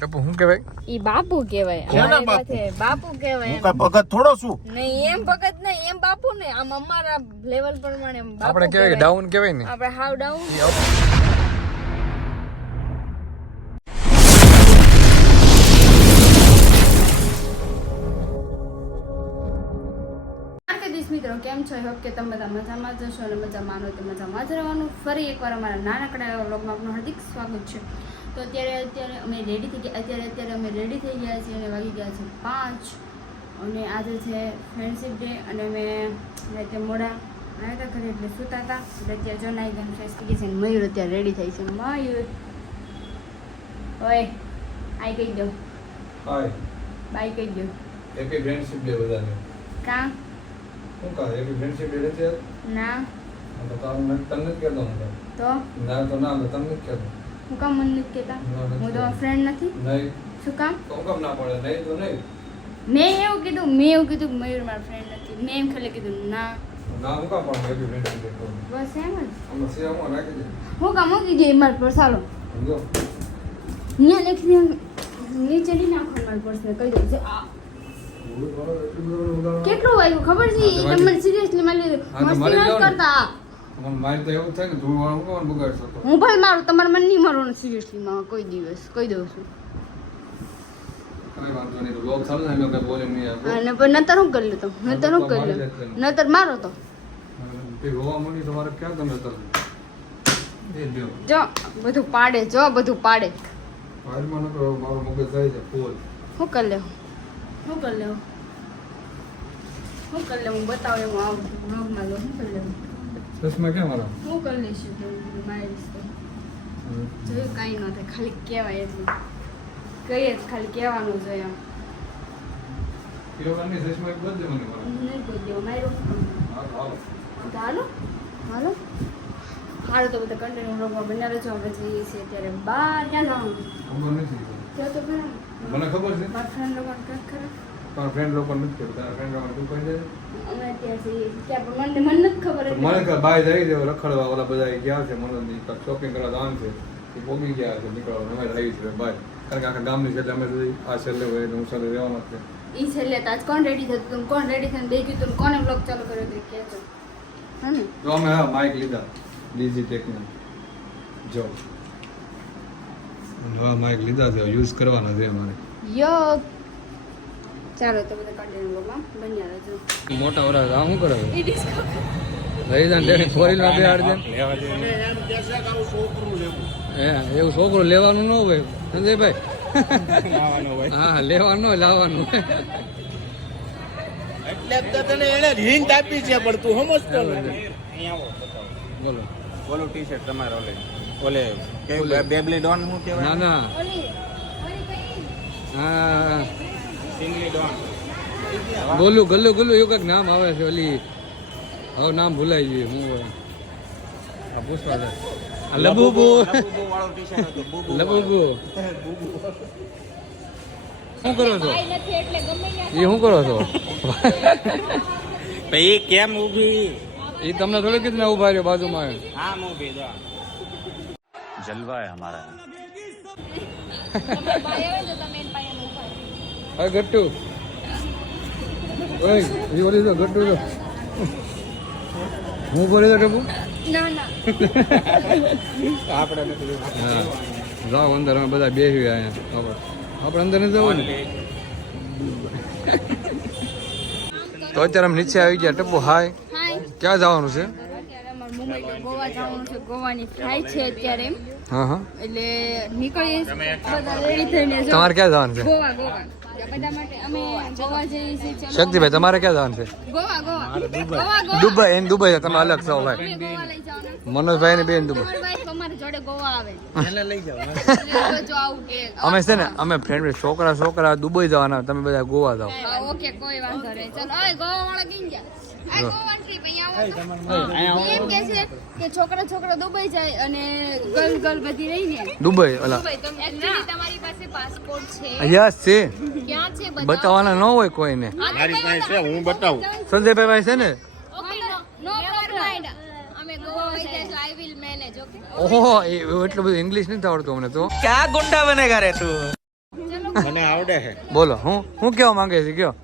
ટપુ શું કહેવાય? ઈ બાપુ કહેવાય. અમારી પાસે બાપુ કહેવાય. હું કઈ ભગત થોડો છું. નહીં એમ ભગત નહીં, એમ બાપુ ને આમ અમારા લેવલ પ્રમાણે એમ બાપુ આપણે કહેવાય ડાઉન કહેવાય ને. આપણે હાવ ડાઉન. મિત્રો કેમ છો? હોપ કે તમે બધા મજામાં જ હશો અને મજામાં આનો તો મજામાં જ રહેવાનું. ફરી એકવાર અમારા નાનકડા એવા વ્લોગમાં આપનું હાર્દિક સ્વાગત છે. તો અત્યારે અમે રેડી થઈ ગયા અત્યારે અમે રેડી થઈ ગયા છીએ અને વાગી ગયા છે 5 અને આજે છે ફ્રેન્ડશિપ ડે અને અમે રાતે મોડા આવ્યા હતા ઘરે એટલે સૂતા હતા એટલે અત્યારે જો નાઈ ગમ ફ્રેશ થઈ ગઈ છે. મયુર અત્યારે રેડી થઈ છે. મયુર ઓય આઈ કહી દો હાય બાય કહી દો. હેપી ફ્રેન્ડશિપ ડે બધાને. કાં શું કહે હેપી ફ્રેન્ડશિપ ડે નથી ના તો તમને તમને જ કહેતો હું તો ના તો ના તો તમને જ કહેતો. હું કામ મને નથી કહેતા? હું તો ફ્રેન્ડ નથી. નહીં શું કામ? તો કામ ના પડે? નહીં તો નહીં. મેં એવું કીધું કે મયુર મારો ફ્રેન્ડ નથી. મેં એમ ખાલી કીધું ના ના હું કામ પણ હેપી ફ્રેન્ડશિપ ડે કહું. બસ એમ જ. આમાં સેવામાં રાખી દે. હું કામ મૂકી દે મારા પર ચાલો સમજો ને લખી નીચે નહીં નાખો મારા પર્સને કહી દઉં છે. કેટલું આવ્યું ખબર છે? તમે સિરિયસલી મારી મસ્તી ન કરતા. મને મારી તો એવું થાય ને ધૂળ વાળું કોણ બગાડશો તો હું ભાઈ મારું તમારે મન નહીં મારવાનું સિરિયસલી માં કોઈ દિવસ કહી દઉં છું. કઈ વાંધો નહીં. તો બ્લોગ ચાલુ થાય મેં કઈ બોલે નહીં આપો. અને પણ નતર હું કરી લેતો નતર મારો તો તે હોવા મળી તમારે ક્યાં તમે તર એ લ્યો જો બધું પાડે બધું પાડે. ફાઇલમાં ન કરો મારો મગજ જાય છે ફૂલ. હું કરી લેવું હું બતાવે હું આવું બ્લોગમાં લો. હું કરી લેવું ચશ્મા ક્યાં મારા? હું કરી લઈશું મારી રીતે જોયું કાંઈ ન થાય ખાલી કહેવાય એટલું કહીએ જ ખાલી કહેવાનું જોઈએ આમ કેવાની ચશ્મા એક બધે મને મારા નહીં કોઈ દેવો મારો હાલો હાલો તો બધા કન્ટિન્યુ બ્લોગમાં બનાવે છે. હવે જઈએ છીએ અત્યારે બહાર. ક્યાં જવાનું? ખબર નથી ત્યાં તો ખરા મને ખબર છે મારા ફ્રેન્ડ લોકો ક્યાંક ખરા તારા ફ્રેન્ડ લોકો નથી કહેતા. તારા ફ્રેન્ડ લોકો તું કહી દે. અમે અત્યારે જઈએ છીએ ક્યાં પણ મને નથી ખબર એટલે. મને કે બાય જાય છે રખડવા ઓલા બધા ગયા છે મને શોપિંગ કરવા દાન છે એ પોગી ગયા છે નીકળવા અમે આવી છે બાય કારણ કે આખા ગામની છે એટલે અમે આ છેલ્લે હોય એટલે હું છેલ્લે રહેવાનો છે. ઈ છેલ્લે તો આજ કોણ રેડી થતું હતું? કોણ રેડી થઈને દેખ્યું તું? કોને બ્લોગ ચાલુ કર્યો તે કહેજો હા ને. તો અમે હા માઇક લીધા ડીજી ટેકના જો નવા માઇક લીધા છે યુઝ કરવાના છે અમારે. યો ચાલો તો બધા કન્ટિન્યુ બ્લોગમાં બન્યા રહેજો. મોટા વરા આ શું કરે ઈ ડિસ્કો લઈ જાન ડેરી ફોરીલ માં બેહાડ દે. હે એવું છોકરું લેવાનું ન હોય સંજયભાઈ. હા લેવાનું હોય લાવવાનું હોય. એટલે તો તને એને હિન્ટ આપી છે પણ તું સમજતો નથી. બોલો બોલો ટી-શર્ટ તમારો ઓલે બેબલી ડોન શું કહેવાય? ના ના ઓલી હા સિંગલી ડોન. ગોલું ગલ્લું ગલ્લું એવું કંઈક નામ આવે છે ઓલી હવે નામ ભૂલાઈ ગયું હું આ પૂછવા દે લબુબુ વાળો ટી-શર્ટ હતો. બુબુ લબુબુ શું કરો છો? ભાઈ નથી એટલે ગમે એ શું કરો છો? ભાઈ કેમ ઊભી? એ તમને થોડું કીધું ને ઉભા રહ્યો બાજુમાં હા ઊભી જો जलवा है हमारा તમે ભાઈ આવે તો તમે એન પાસે ઊભા રહો. હા ગટ્ટુ ઓય એ ઓલી તો ગટ્ટુ તો હું બોલી તો ટપુ ના ના આપણે નથી. હા જાઓ અંદર અમે બધા બેસી અહીંયા આપણે અંદર નથી જવું ને. તો અત્યારે અમે નીચે આવી ગયા. ટપુ હાય હાય ક્યાં જવાનું છે? અત્યારે અમારે મુંબઈ તો ગોવા જવાનું છે. ગોવાની ફ્લાઇટ છે અત્યારે હા હા એટલે નીકળીએ બધા રેડી થઈને જો તમારે ક્યાં જવાનું છે? ગોવા બધા માટે અમે ગોવા જઈએ છીએ. ચલો શક્તિભાઈ તમારે ક્યાં જવાનું છે? ગોવા દુબઈ એને દુબઈ છે તમે અલગ છો ભાઈ. અમે ગોવા લઈ જવાના. મનોજભાઈ ને બેન દુબઈ. તમારી વાઈફ અમારી જોડે ગોવા આવે એને લઈ જાવ. એટલે જો આવું કે અમે છે ને અમે ફ્રેન્ડ છોકરા દુબઈ જવાના તમે બધા ગોવા જાઓ. ઓકે કોઈ વાંધો નહીં. ચલો ઓય ગોવા વાળા ગઈ ગયા. આ ગોવા ટ્રીપ અહીંયા આવો. એમ કે છે કે છોકરા દુબઈ જાય અને ગર્લ બધી રહી ને દુબઈ ઓલા એકચ્યુઅલી તમારી પાસે પાસપોર્ટ છે? યસ છે ક્યાં છે બતાવવાના ન હોય કોઈને. મારી પાસે છે હું બતાવું. સંજયભાઈ ભાઈ છે ને ઓકે નો પ્રોબ્લેમ. અમે ગોવા વઈ જાય so I will manage. Okay ઓહો એટલું બધું ઇંગ્લિશ નથી આવડતું અમને તો. ક્યાં ગુંડા બનેગા રે તું? મને આવડે છે બોલો હું કેવા માંગે છે કયો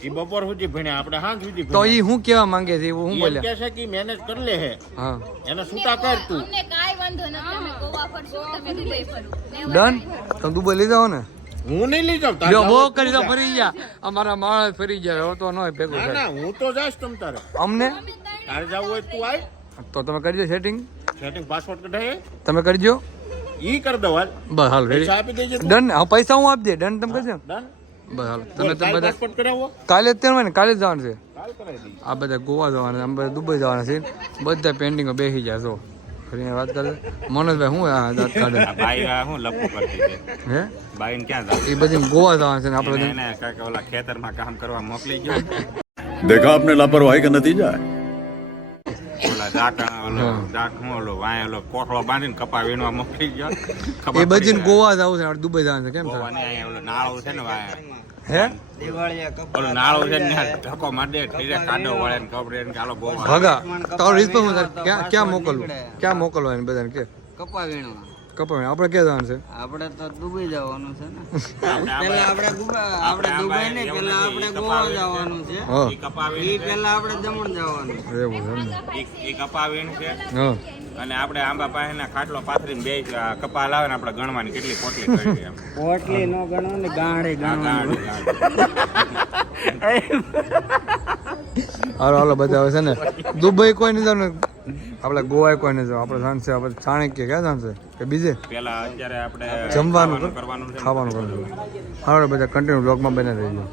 ઈ બપોર સુધી ભણ્યા આપણે હાંજ સુધી તો ઈ હું કેવા માંગે છે એવું હું એમ બોલ્યા કહે છે કે મેનેજ કરી લે હે હા એને છૂટા કર તું અમને કાંઈ વાંધો નથી અમે ગોવા ફરશું તમે દુબઈ ફરો ડન તમે દુબઈ લઈ જાઓ ને હું નહીં લઈ જાઉં જો બહુ કરી દો ફરી ગયા અમારા માણસ ફરી ગયા હવે તો ન હોય ભેગું ના થાય ના હું તો જાઈશ તમ તારે અમને તારે જવું હોય તું આય તો તમે કરજો સેટિંગ પાસપોર્ટ કઢાય તમે કરજો ઈ કર દો હાલ બસ હાલ પૈસા આપી દેજે તું. ડન હા પૈસા હું આપી દે ડન તમે કરજો ડન બસ હાલ બોલ, તમે કાલ બધા પાસપોર્ટ કઢાવો કાલે અત્યારે હોય ને કાલે જ જવાનું છે કાલ કરાવી દઈએ આ બધા ગોવા જવાના છે અમે બધા દુબઈ જવાના છે બધા પેન્ડિંગો બેસી જાય જો ફરીને વાત કરે મનોજભાઈ શું આ દાંત કાઢે બાઈ હું લપુ કરતી છે હે બાઈને ક્યાં જાવ એ બધી ગોવા જવાના છે ને આપણે એને કાંઈક ઓલા ખેતરમાં કામ કરવા મોકલી ગયો देखा आपने लापरवाही का नतीजा है ઓલા જાટા ઓલો જાટ હું ઓલો વાય ઓલો કોઠળો બાંધીને કપા વીણવા મોકલી ગયો એ બધી ગોવા જવું છે આપણે દુબઈ જવાનું છે કેમ થાય ગોવાની અહીંયા ઓલો નાળો છે ને વાય હે ઓલો નાળો છે ને ધક્કો મારી દે ઠીરે કાડો વળે ને કપડે ને ચાલો ગોવા ભગા તારો રિસ્પોન્સ ક્યાં મોકલવું ક્યાં મોકલવા એને બધાને કે કપા વીણવા કપાવ આપણે ક્યાં જવાનું છે આપણે તો દુબઈ જવાનું છે ને આપણે આપણે દુબઈ ને પેલા આપણે ગોવા જવાનું છે હા ઈ કપા એ વીણ પેલા આપણે દમણ જવાનું એવું છે ને ઈ કપા વીણ છે હા અને આપણે આંબા પાસેના ખાટલો પાથરીને બે કપા લાવે ને આપણે ગણવાની કેટલી પોટલી કરી એમ પોટલી નો ગણો ને ગાંડે ગણવાનું હાલો હાલો બધા હવે છે ને દુબઈ કોઈ નહીં જવાનું આપણે ગોવા કોઈ નહીં જવાનું આપણે જાણશે આપણે ચાણક્ય ક્યાં જાણશે કે બીજે પેલા અત્યારે આપણે જમવાનું કરવાનું છે ખાવાનું કરવાનું હાલો બધા કન્ટિન્યુ બ્લોગમાં બને રહીજો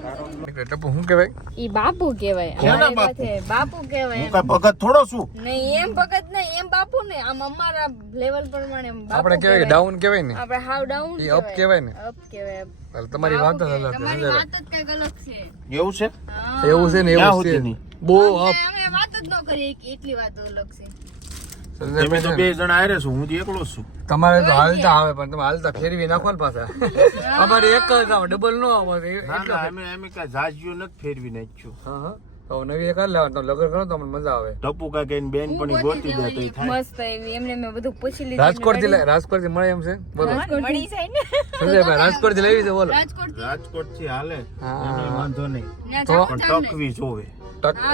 ટપુ શું કહેવાય ઈ બાપુ કહેવાય અમારી પાસે બાપુ કહેવાય હું કઈ ભગત થોડો છું નહીં એમ ભગત નહીં એમ બાપુ ને આમ અમારા લેવલ પ્રમાણે એમ બાપુ આપણે કહેવાય કે ડાઉન કહેવાય ને આપણે હાવ ડાઉન ઈ અપ કહેવાય ને અપ કહેવાય હાલ તમારી વાત જ અલગ છે તમારી સમજાય? વાત જ કઈક અલગ છે એવું છે એવું છે ને ક્યાં એવું છે સુધીની? બહુ અપ અમે વાત જ ન કરીએ કે એટલી વાત અલગ છે તમે તો બે જણા આરે છો હું જ એકલો જ છું તમારે તો હાલતા આવે પણ તમે હાલતા ફેરવી નાખો ને પાછા અમારે એક જ આવે ડબલ નો આવે ના અમે કઈ જાજ્યો નથી ફેરવી નાખ્યું હા હા તો નવી એક જ લેવાનું તમે લગ્ન કરો તો અમને મજા આવે ટપુ કાંઈ કઈને બેન પણ ગોતી દે તો ઈ થાય મસ્ત એવી એમને મેં બધું પૂછી લીધું રાજકોટ થી મળે એમ છે બોલો મળી જાય ને સંજયભાઈ રાજકોટ થી લેવી છે બોલો રાજકોટ થી હાલે હા. એમાંય વાંધો નહીં તો પણ ટકવી જોવે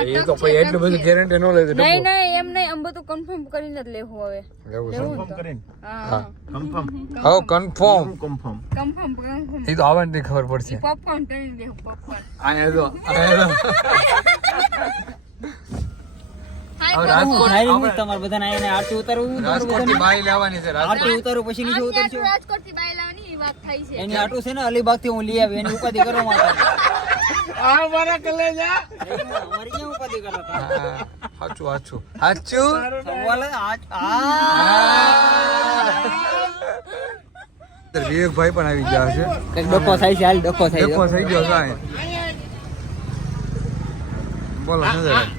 એ તો પછી એટલું બધું ગેરંટી ન લે નહીં નહીં એમ નહીં આમ બધું કન્ફર્મ કરીને જ લેવું હવે એવું છે કન્ફર્મ કરીને હા કન્ફર્મ હા કન્ફર્મ કન્ફર્મ કન્ફર્મ એ તો આવવાની ખબર પડશે પોપકોર્ન કરીને લેવું પોપકોર્ન અહીંયા જો હવે રાજકોટ તમારે બધાને આઈને આરતી ઉતારવું રાજકોટ થી બાઈ લેવાની છે આરતી ઉતારું પછી નીચે ઉતરશો રાજકોટ થી બાય લાવવાની એ વાત થાય છે એની આટું છે ને અલીબાગ થી હું લઈ આવી એની ઉપાધિ કરવા માટે આ મારા કલેજા અમારી ક્યાં ઉપાધિ કરો સાચું સાચું સાચું સવાલ વિવેકભાઈ પણ આવી ગયા છે ડખો થાય છે હાલ ડખો થાય દેખો થઈ ગયો કાંઈ બોલો સંજયભાઈ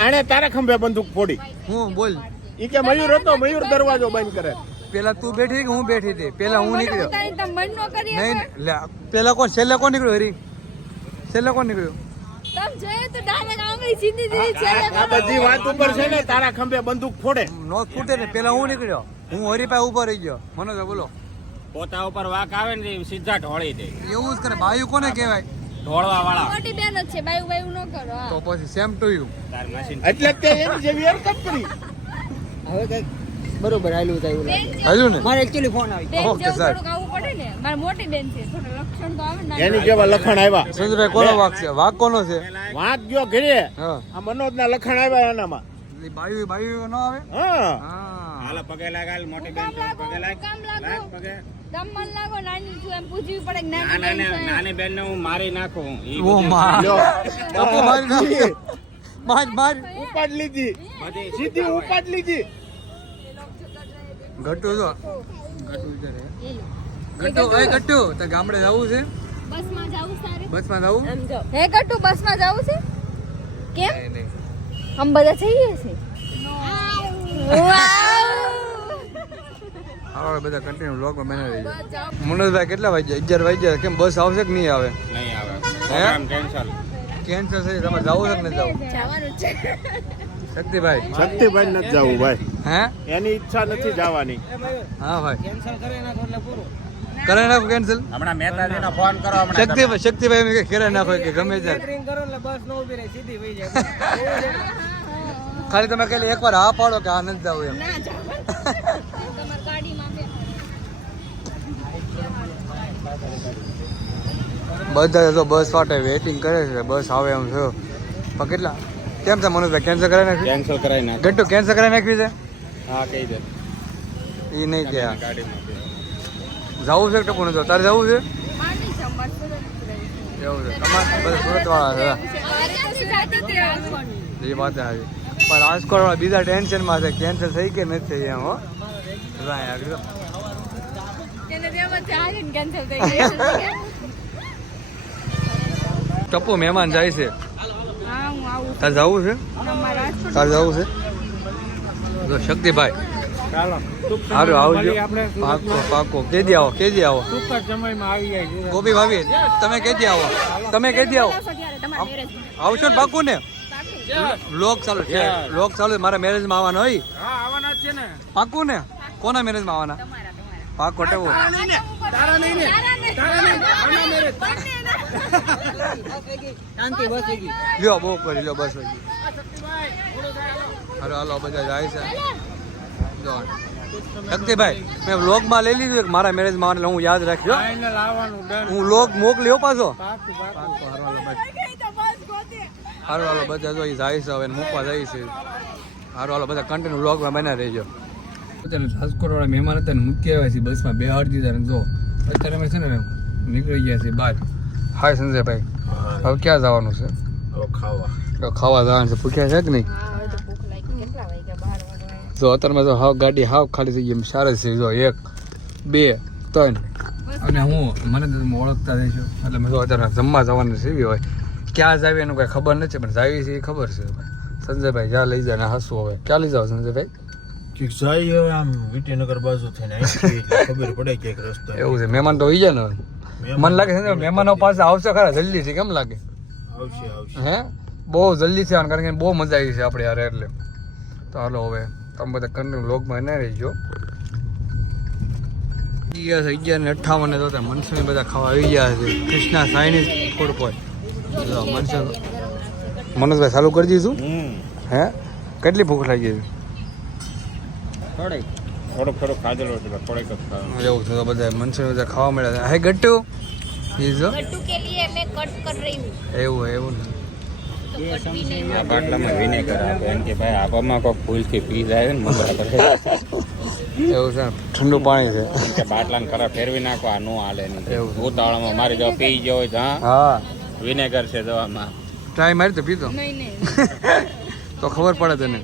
આણે તારે ખંભે બંદૂક ફોડી હું બોલ ઈ કે મયુર હતો મયુર દરવાજો બંધ કરે પેલા તું બેઠી કે હું બેઠી હતી પેલા હું નીકળ્યો ઉતારી તમે મન નો કરી નહીં લે, પેલા કોણ છેલ્લે કોણ નીકળ્યો હરી છેલ્લે કોણ નીકળ્યો તમે જોયું તો ડાયરેક્ટ આંગળી સીધી દીધી છે આ બધી વાત ઉપર છે ને તારા ખંભે બંદૂક ફોડે નો ફૂટે ને પેલા હું નીકળ્યો હું હરીભાઈ ઉભો રહી ગયો મનોજ બોલો પોતા ઉપર વાક આવે ને સીધા ઢોળી દે એવું જ કરે બાયુ કોને કહેવાય ઢોળવા વાળા મોટી બેન જ છે બાયું બાયું ન કરો હા તો પછી સેમ ટુ યુ તાર મશીન એટલે તે એની જેવી હરકત કરી હવે કઈક બરોબર હાલું થાય એવું લાગે હાજુ ને મારે એકચ્યુઅલી ફોન આવી બેન ઓકે, જેવું સાહેબ. થોડુંક આવવું પડે ને મારી મોટી બેન છે થોડું લક્ષણ તો આવે ને એની જેવા લખણ આવ્યા સંજયભાઈ કોનો વાક છે વાક કોનો છે વાંક ગયો ઘરે હા આ મનોજ ના લખણ આવ્યા એનામાં બાયુ બાયુ ન આવે હા હા હાલો પગે લાગાલ મોટી બેન છે, પગે લાગ કામ લાગો લાગ પગે દમ મન લાગો નાની છું એમ પૂછવી પડે કે ના નાની બેન છે. નાની બેન ને હું મારી નાખું ઈ ઓ માં લ્યો. ટપુ મારી નાખશે. માર માર ઉપાડ લીધી સીધી ઉપાડ લીધી ગટુ જો ગટુ એ ગટુ તો ગામડે જવું છે બસમાં જાવું સારે બસમાં જવું હે ગટુ બસમાં જાવું છે કેમ નહીં નહીં हम બધા જઈએ છે હાલો બધા કન્ટિન્યુ બ્લોગમાં બને રહીજો મનોજભાઈ કેટલા વાગ્યા 11 વાગ્યા કેમ બસ આવશે કે નહીં આવે નહીં આવે પ્રોગ્રામ કેન્સલ કેન્સલ થઈ તમારે જવું છે કે નહીં જવું જવાનું છે શક્તિભાઈ શક્તિભાઈ નથી જવું ભાઈ હે એની ઈચ્છા નથી જવાની હા ભાઈ કેન્સલ કરે નાખો એટલે પૂરું કરાવી નાખો કેન્સલ. હમણાં મહેતાજીનો ફોન કરો હમણાં તમે. શક્તિભાઈ એમ કે કરાવી નાખો કે ગમે ત્યારે. ડ્રિંક કરો એટલે બસ નો ઉભી રહે સીધી વહી જાય ખાલી તમે ખાલી એકવાર હા પાડો કે આ નથી જવું એમ. ના જાવ તમારી ગાડીમાં બે બધા તો બસ માટે વેઇટિંગ કરે છે, બસ આવે એમ છે. પણ કેટલા કેમ છે મનોજભાઈ, કેન્સલ કરાવી નાખી? કેન્સલ કરાવી નાખ. ગટ્ટુ કેન્સલ કરાવી નાખવી છે? હા કહી દે. એ નહીં કે ગાડીમાં જવું છે ટપુ ને? તો તારે જવું છે? પાણી છે અમારે સુરત એવું છે તમારે બધા સુરત વાળા છે. એ વાત આવી પણ રાજકોટ વાળા બીજા ટેન્શનમાં છે, કેન્સલ થઈ કે નથી થઈ એમ. હો આગળ કેન્સલ થઈ ગઈ. ટપુ મહેમાન જાય છે, હા હું આવું તારે જવું છે? તમારા રાજકોટ તારે જવું છે? જો શક્તિભાઈ ચાલો સારું આવજો. પાકો પાકો કેદી આવો, કેદી આવો? ટૂંક જ સમયમાં આવી જાય ગોપી ભાભી તમે કેદી આવો? તમે કેદી આવો? તમારા મેરેજ આવશો ને પાકું ને? લોક ચાલુ છે, લોક ચાલુ છે. મારા મેરેજમાં આવવાનો હોય હા આવવાના જ છે ને પાકું ને? કોના મેરેજમાં આવવાના? પાકો ટેવો તારા નહીં ને તારા નહીં આના મેરેજ શાંતિ બસ થઈ ગઈ લ્યો બહુ કરી લ્યો બસ વાગી. હાલો હાલો બધા જાય છે. જો શક્તિભાઈ મેં વ્લોગમાં લઈ લીધું કે મારા મેરેજમાં આવવાનું, એટલે હું યાદ રાખ્યો. ફાઇનલ આવવાનું ડન હું વ્લોગ મોકલ્યો પાછો. પાકું હારું હાલો બધા જો જાય છે હવે મૂકવા જાય છે. હારું હાલો બધા કન્ટિન્યુ વ્લોગમાં બના રહેજો. અત્યારે રાજકોટ વાળા મહેમાન હતા ને મૂકી આવ્યા છે બસમાં, બે અડધી હજાર. જો અત્યારે અમે છે ને નીકળી ગયા છે બહાર. હાય સંજયભાઈ, હવે ક્યાં જવાનું છે? ખાવા જવાનું છે. ભૂખ્યા છે કે નહીં? ભૂખ લાગી કેટલા વાગ્યા 12 વાગ્યા. જો અત્યારમાં તો હાવ ગાડી હાવ ખાલી થઈ ગઈ એમ સાર જ છે. જો 1 2 3 અને હું મને તો તમે ઓળખતા રહીશો એટલે મેં જો અત્યારે જમવા જવાનું છે. એવી હોય ક્યાં જાવી એનું કાંઈ ખબર નથી, પણ જાવી છે એ ખબર છે. સંજયભાઈ જ્યાં લઈ જાય ને હસવું હવે ક્યાં લઈ જાવ સંજયભાઈ? વિદ્યાનગર બાજુ થઈને ખબર પડે કે રસ્તો એવું છે. મહેમાન તો હોય જાય ને હવે. મને લાગે છે મહેમાનો પાસે આવશે ખરા જલ્દી છે. કેમ લાગે? આવશે આવશે હે બહુ જલ્દી છે કારણ કે બહુ મજા આવી છે આપણે યાર. એટલે તો હાલો હવે તમે બધા કન્ટિન્યુ વ્લોગમાં ના રહીજો. 11:58 તો મનસુની બધા ખાવા આવી ગયા છે. Krishna Chinese food point. મનોજભાઈ ચાલુ કરી દીધું? હે કેટલી ભૂખ લાગી છે? થોડુંક ખાધેલું એટલે થોડીક જ ખાવાનું. એવું છે તો બધા મનસુની બધા ખાવા મળ્યા છે. હે ગટ્ટુ गट्टू के लिए मैं कट कर रही हूँ એવું એવું ને આ બાટલામાં વિનેગર આપે એમ કે ભાઈ આપામાં કોઈ ફૂલથી પી જાય ને મજા કરે. એવું છે ઠંડુ પાણી છે. એમ કે બાટલાને ખરા ફેરવી નાખો, આ નો હાલે નહીં. એવું. ઉતાવળમાં મારી જો પી ગયો હોય તો હા હા વિનેગર છે દવામાં. ટ્રાય મારી તો પીધો नहीं नहीं તો ખબર પડે તને.